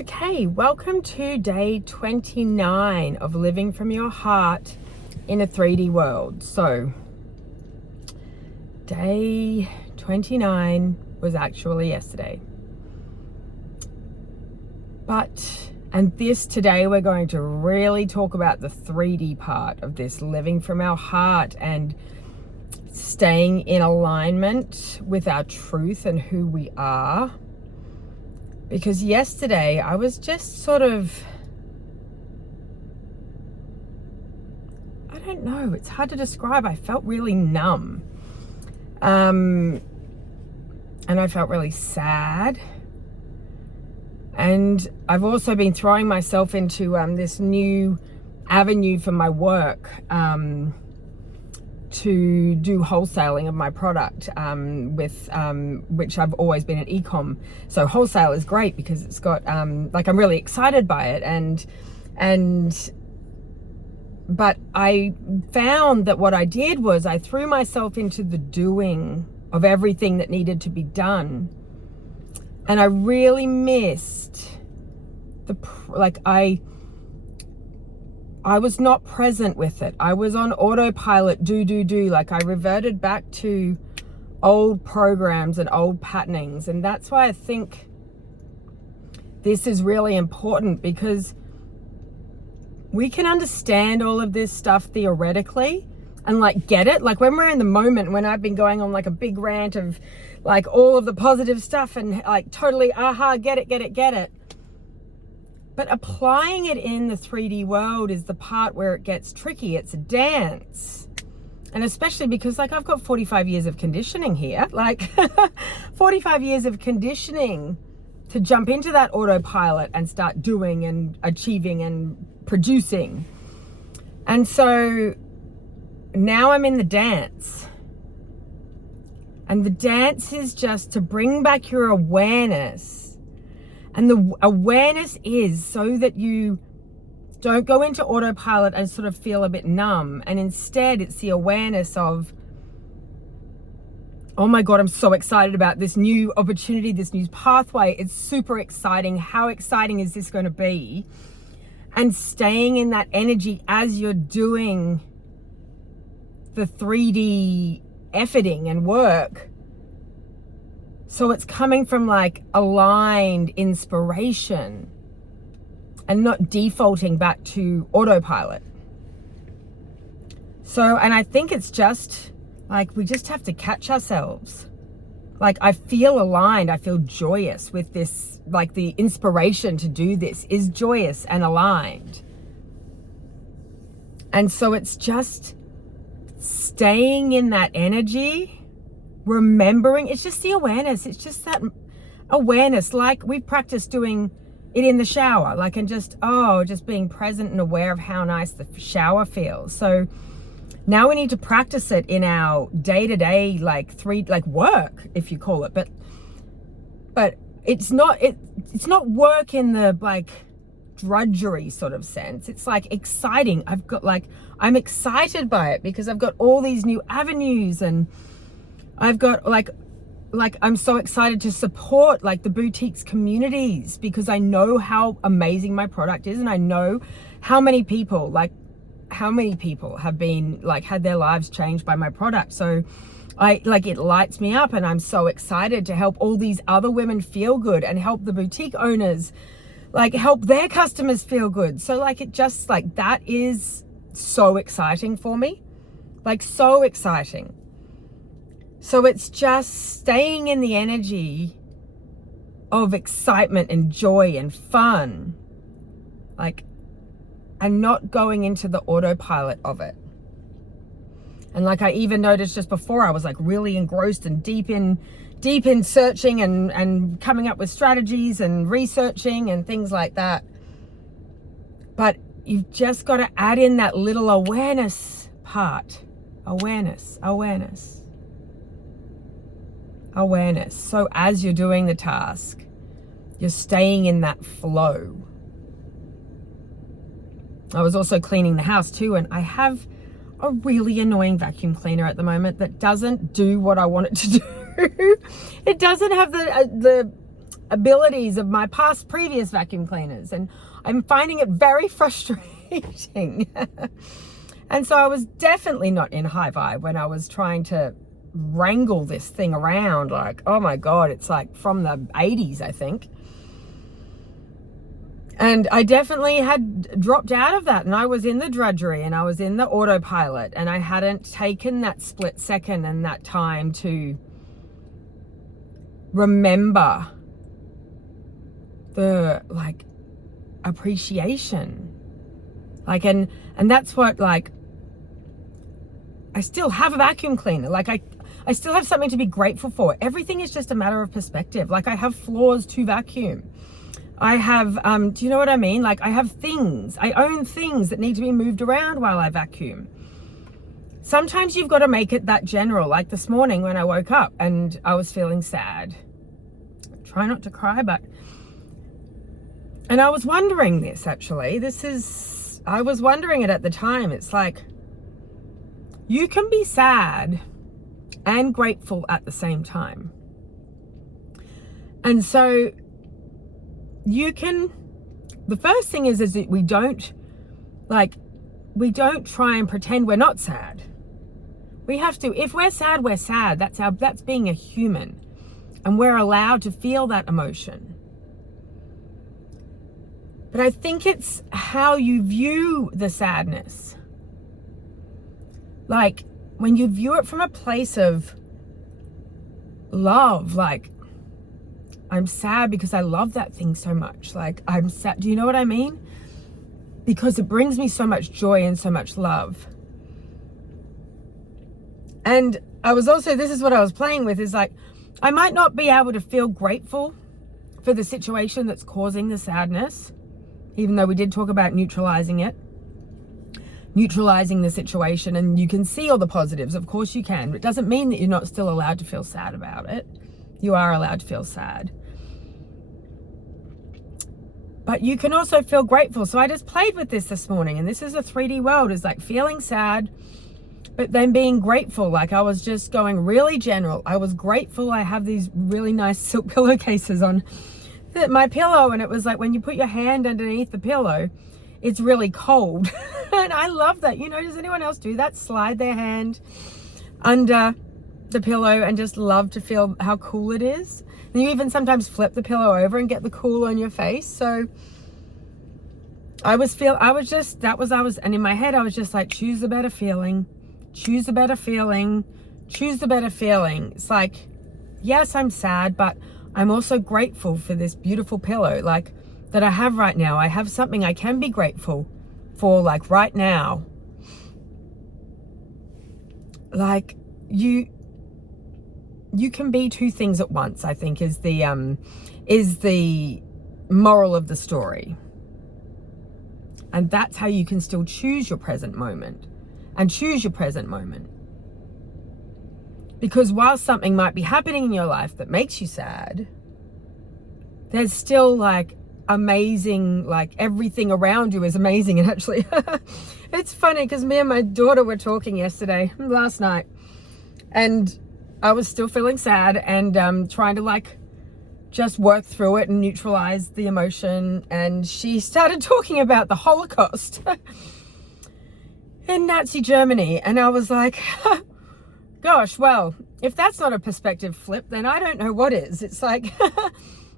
Okay, welcome to day 29 of living from your heart in a 3D world. So, day 29 was actually yesterday. And today we're going to really talk about the 3D part of this living from our heart and staying in alignment with our truth and who we are. Because yesterday I was just sort of, I don't know, it's hard to describe. I felt really numb. And I felt really sad. And I've also been throwing myself into this new avenue for my work to do wholesaling of my product with which I've always been an e-com. So wholesale is great because it's got I'm really excited by it but I found that what I did was I threw myself into the doing of everything that needed to be done, and I really missed I was not present with it. I was on autopilot, do. Like I reverted back to old programs and old patternings. And that's why I think this is really important, because we can understand all of this stuff theoretically and get it. Like when we're in the moment, when I've been going on a big rant of all of the positive stuff and totally, get it. But applying it in the 3D world is the part where it gets tricky. It's a dance. And especially because I've got 45 years of conditioning here, 45 years of conditioning to jump into that autopilot and start doing and achieving and producing. And so now I'm in the dance. And the dance is just to bring back your awareness. And the awareness is so that you don't go into autopilot and sort of feel a bit numb. And instead, it's the awareness of, oh my God, I'm so excited about this new opportunity, this new pathway. It's super exciting. How exciting is this going to be? And staying in that energy as you're doing the 3D efforting and work. So it's coming from aligned inspiration and not defaulting back to autopilot. So, and I think it's just we just have to catch ourselves. I feel aligned. I feel joyous with this, the inspiration to do this is joyous and aligned. And so it's just staying in that energy. Remembering, it's just the awareness. It's just that awareness. We've practiced doing it in the shower, and just being present and aware of how nice the shower feels. So now we need to practice it in our day-to-day, work, if you call it. But it's not work in the drudgery sort of sense. It's exciting. I'm excited by it because I've got all these new avenues, and I've got I'm so excited to support the boutiques communities, because I know how amazing my product is, and I know how many people have been had their lives changed by my product. So it lights me up, and I'm so excited to help all these other women feel good and help the boutique owners help their customers feel good. So it just that is so exciting for me. So exciting. So it's just staying in the energy of excitement and joy and fun, and not going into the autopilot of it. And I even noticed just before, I was really engrossed and deep in searching and coming up with strategies and researching and things like that. But you've just got to add in that little awareness part. Awareness. So as you're doing the task, you're staying in that flow. I was also cleaning the house too, and I have a really annoying vacuum cleaner at the moment that doesn't do what I want it to do. It doesn't have the abilities of my previous vacuum cleaners, and I'm finding it very frustrating. And so I was definitely not in high vibe when I was trying to wrangle this thing around. Like, oh my God, it's like from the 80s, I think. And I definitely had dropped out of that, and I was in the drudgery and I was in the autopilot, and I hadn't taken that split second and that time to remember the like appreciation. Like, and that's what, like, I still have a vacuum cleaner. Like, I still have something to be grateful for. Everything is just a matter of perspective. Like, I have floors to vacuum. I have, do you know what I mean? Like, I have things. I own things that need to be moved around while I vacuum. Sometimes you've got to make it that general. Like this morning when I woke up and I was feeling sad. Try not to cry, but... And I was wondering this, actually. I was wondering it at the time. It's like, you can be sad and grateful at the same time. And so the first thing is that we don't try and pretend we're not sad. We have to, if we're sad, we're sad. That's being a human. And we're allowed to feel that emotion. But I think it's how you view the sadness. Like, when you view it from a place of love, like, I'm sad because I love that thing so much. Like, I'm sad. Do you know what I mean? Because it brings me so much joy and so much love. And this is what I was playing with, is like, I might not be able to feel grateful for the situation that's causing the sadness, even though we did talk about neutralizing the situation, and you can see all the positives. Of course you can. But it doesn't mean that you're not still allowed to feel sad about it. You are allowed to feel sad. But you can also feel grateful. So I just played with this morning, and this is a 3D world. It's like feeling sad, but then being grateful. Like, I was just going really general. I was grateful I have these really nice silk pillowcases on my pillow, and it was like when you put your hand underneath the pillow, it's really cold. And I love that. You know, does anyone else do that? Slide their hand under the pillow and just love to feel how cool it is. And you even sometimes flip the pillow over and get the cool on your face. So and in my head, I was just like, choose the better feeling, choose the better feeling, choose the better feeling. It's like, yes, I'm sad, but I'm also grateful for this beautiful pillow, like, that I have right now. I have something I can be grateful for, like, right now. Like, you can be two things at once, I think, is the moral of the story. And that's how you can still choose your present moment and choose your present moment. Because while something might be happening in your life that makes you sad, there's still, like, amazing, like, everything around you is amazing. And actually, it's funny because me and my daughter were talking last night, and I was still feeling sad and trying to, like, just work through it and neutralize the emotion. And she started talking about the Holocaust in Nazi Germany. And I was like, gosh, well, if that's not a perspective flip, then I don't know what is. It's like,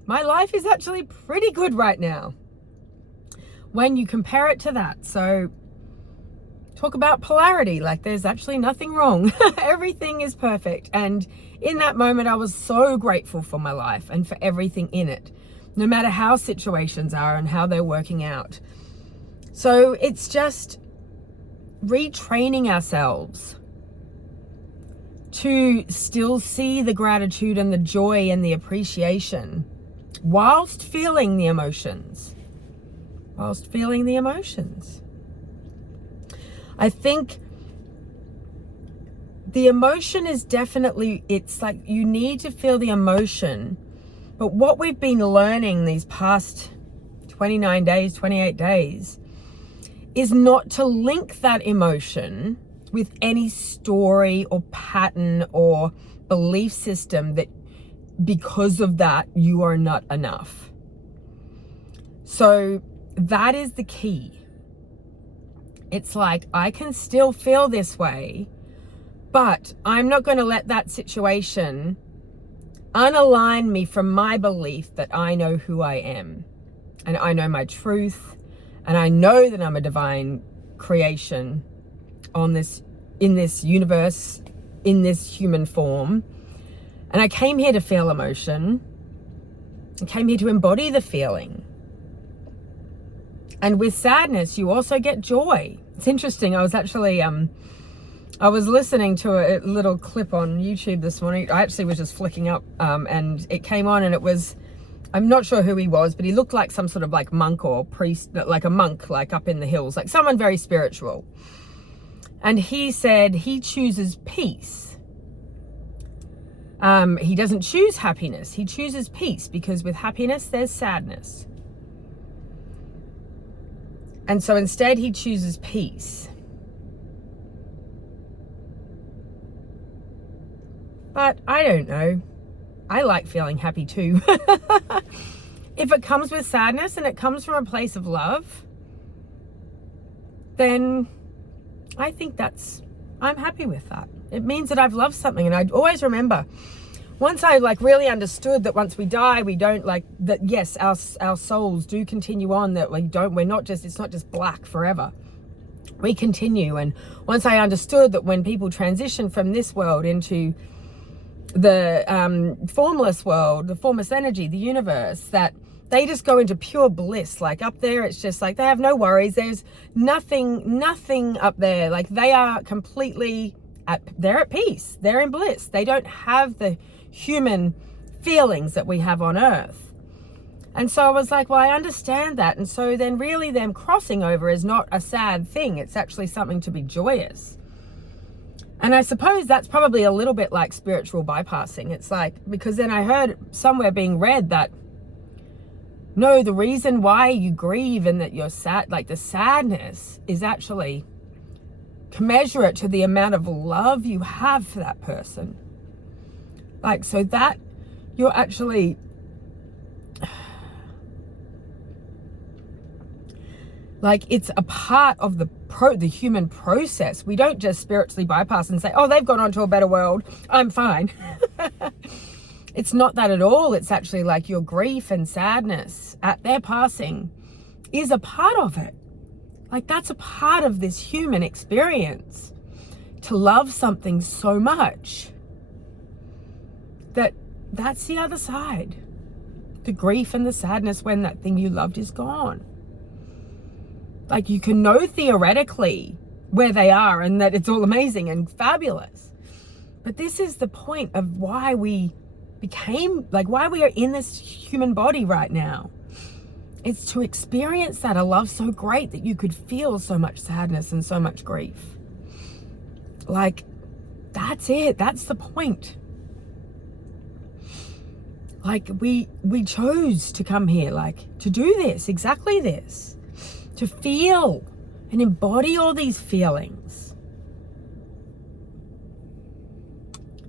my life is actually pretty good right now when you compare it to that. So talk about polarity. Like, there's actually nothing wrong. Everything is perfect. And in that moment, I was so grateful for my life and for everything in it, no matter how situations are and how they're working out. So it's just retraining ourselves to still see the gratitude and the joy and the appreciation whilst feeling the emotions. I think the emotion is definitely, it's like you need to feel the emotion. But what we've been learning these past 29 days, 28 days, is not to link that emotion with any story or pattern or belief system that because of that, you are not enough. So that is the key. It's like, I can still feel this way, but I'm not going to let that situation unalign me from my belief that I know who I am, and I know my truth, and I know that I'm a divine creation in this universe, in this human form. And I came here to feel emotion. I came here to embody the feeling. And with sadness, you also get joy. It's interesting. I was actually, I was listening to a little clip on YouTube this morning. I actually was just flicking up, and it came on, and it was, I'm not sure who he was, but he looked like some sort of like monk or priest, like a monk, like up in the hills, like someone very spiritual. And he said he chooses peace. He doesn't choose happiness. He chooses peace, because with happiness, there's sadness. And so instead he chooses peace. But I don't know. I like feeling happy too. If it comes with sadness and it comes from a place of love, then I think I'm happy with that. It means that I've loved something. And I always remember, once I like really understood that once we die, we don't like that. Yes, our souls do continue on, that it's not just black forever. We continue. And once I understood that when people transition from this world into the formless world, the formless energy, the universe, that they just go into pure bliss. Like up there, it's just like they have no worries. There's nothing up there. Like they are completely they're at peace. They're in bliss. They don't have the human feelings that we have on earth. And so I was like, well, I understand that. And so then really them crossing over is not a sad thing. It's actually something to be joyous. And I suppose that's probably a little bit like spiritual bypassing. It's like, because then I heard somewhere being read that, no, the reason why you grieve and that you're sad, like the sadness is actually commensurate to the amount of love you have for that person. Like, so that you're actually, like, it's a part of the human process. We don't just spiritually bypass and say, oh, they've gone on to a better world, I'm fine. It's not that at all. It's actually like your grief and sadness at their passing is a part of it. Like, that's a part of this human experience, to love something so much that's the other side. The grief and the sadness when that thing you loved is gone. Like, you can know theoretically where they are and that it's all amazing and fabulous. But this is the point of why we why we are in this human body right now. It's to experience that, a love so great that you could feel so much sadness and so much grief. Like, that's it. That's the point. Like, we chose to come here, like, to do this, exactly this. To feel and embody all these feelings.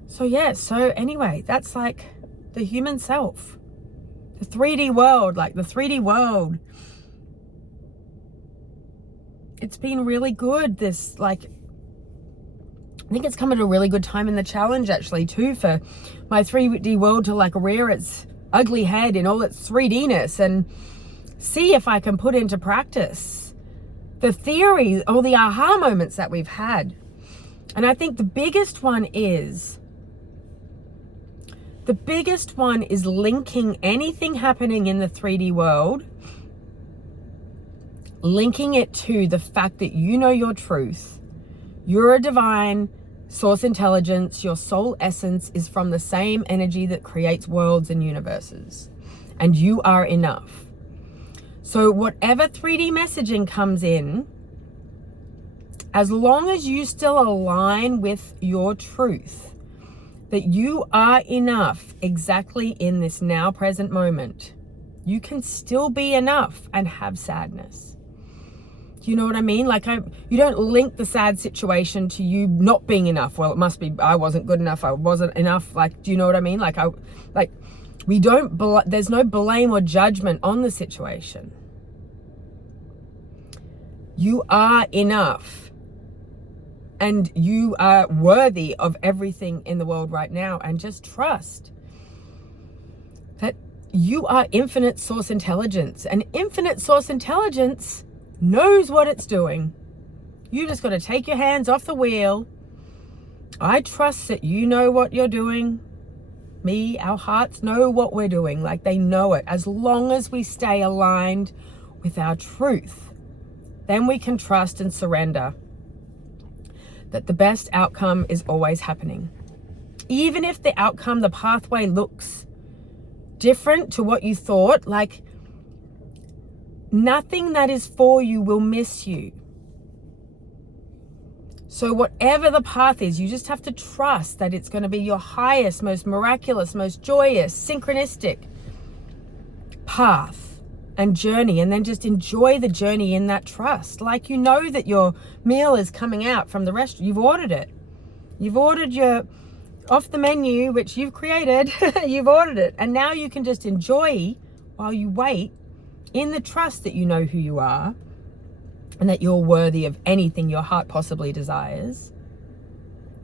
So anyway, that's like the human self. The 3D world, like the 3D world. It's been really good, this, like, I think it's come at a really good time in the challenge actually too, for my 3D world to like rear its ugly head in all its 3Dness and see if I can put into practice the theory or the aha moments that we've had. And I think the biggest one is linking anything happening in the 3D world, linking it to the fact that you know your truth. You're a divine source intelligence. Your soul essence is from the same energy that creates worlds and universes. And you are enough. So whatever 3D messaging comes in, as long as you still align with your truth, that you are enough exactly in this now present moment, you can still be enough and have sadness. Do you know what I mean? Like, you don't link the sad situation to you not being enough. Well, it must be I wasn't good enough. I wasn't enough. Like, do you know what I mean? Like, we don't, there's no blame or judgment on the situation. You are enough. And you are worthy of everything in the world right now. And just trust that you are infinite source intelligence. And infinite source intelligence knows what it's doing. You just got to take your hands off the wheel. I trust that you know what you're doing. Our hearts know what we're doing. Like, they know it. As long as we stay aligned with our truth, then we can trust and surrender that the best outcome is always happening. Even if the outcome, the pathway looks different to what you thought, like, nothing that is for you will miss you. So whatever the path is, you just have to trust that it's going to be your highest, most miraculous, most joyous, synchronistic path and journey. And then just enjoy the journey in that trust. Like, you know that your meal is coming out from the restaurant. You've ordered it. You've ordered your off the menu, which you've created. You've ordered it. And now you can just enjoy while you wait, in the trust that you know who you are and that you're worthy of anything your heart possibly desires,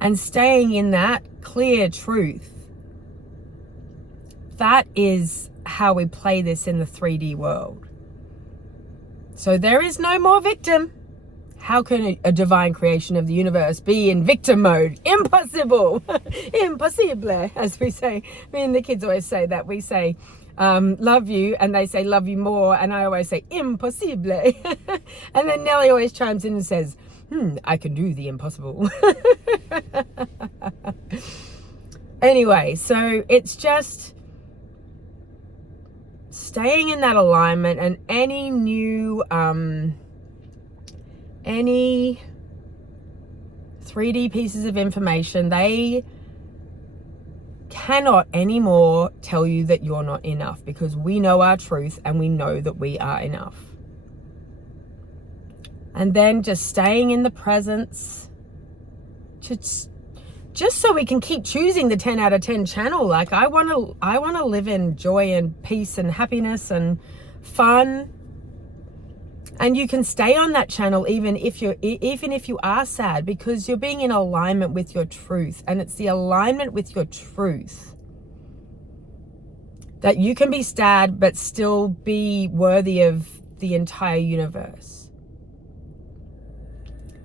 and staying in that clear truth. That is how we play this in the 3D world. So there is no more victim. How can a divine creation of the universe be in victim mode? Impossible. Impossible, as we say. Me and the kids always say that. We say, love you, and they say love you more, and I always say impossible. And then Nellie always chimes in and says, I can do the impossible. Anyway, so it's just staying in that alignment, and any new any 3D pieces of information, they cannot anymore tell you that you're not enough, because we know our truth and we know that we are enough. And then just staying in the presence, just so we can keep choosing the 10 out of 10 channel. Like, I want to live in joy and peace and happiness and fun. And you can stay on that channel even if you are sad, because you're being in alignment with your truth. And it's the alignment with your truth that you can be sad but still be worthy of the entire universe.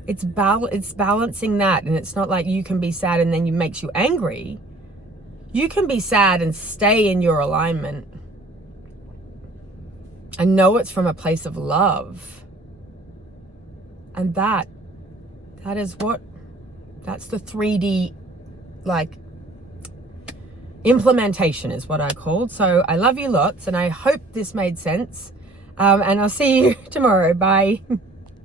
It's balancing that, and it's not like you can be sad and then it makes you angry. You can be sad and stay in your alignment. I know it's from a place of love. And that's the 3D, like, implementation is what I called. So I love you lots, and I hope this made sense. And I'll see you tomorrow. Bye.